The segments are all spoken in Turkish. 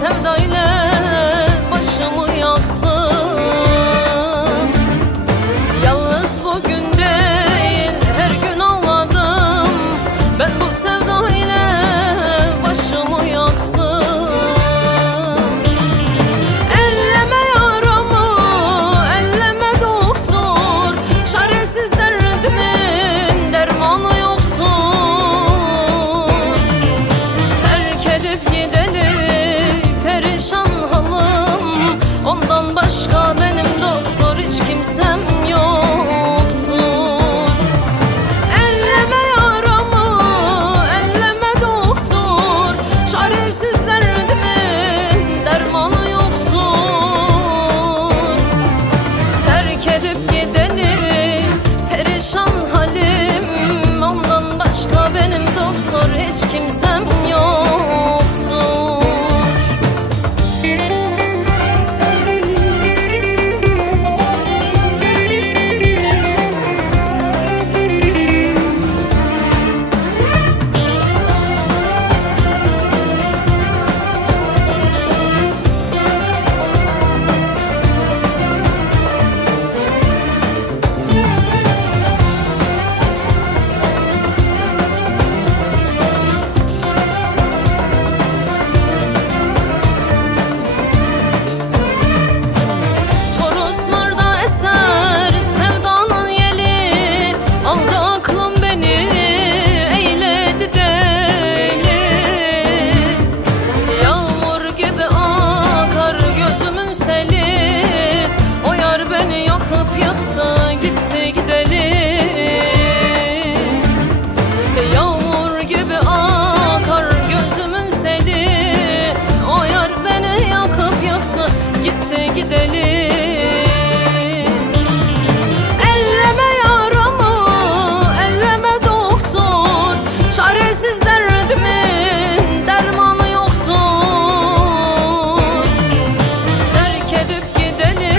sevdayla başımı yaktım. Yalnız bugün değil, her gün ağladım. Ben bu sevdayla başımı yaktım. Elleme yaramı, elleme doktor, çaresiz derdimin dermanı yoktur. Terk edip gideli perişan halım, ondan başka benim doktor hiç kimsem yoktur. Elleme yaramı, elleme doktor, çaresiz derdimin dermanı yoktur. Terk edip gideli perişan halim, ondan başka benim doktor hiç kimsem yoktur. Gitti gideli, yağmur gibi akar gözümün seli. O yar beni yakıp yaktı, gitti gideli. Elleme yaramı, elleme doktor, çaresiz derdimin dermanı yoktur. Terk edip gideli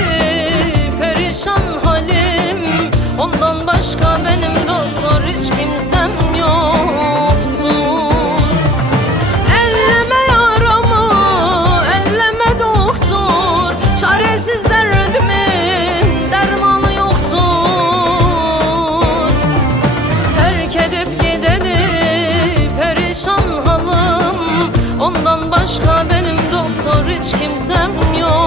perişan halim, ondan başka benim doktor hiç kimsem yoktur. Elleme yaramı, elleme doktor, çaresiz derdimin dermanı yoktur. Terk edip gideli perişan halım, ondan başka benim doktor hiç kimsem yok.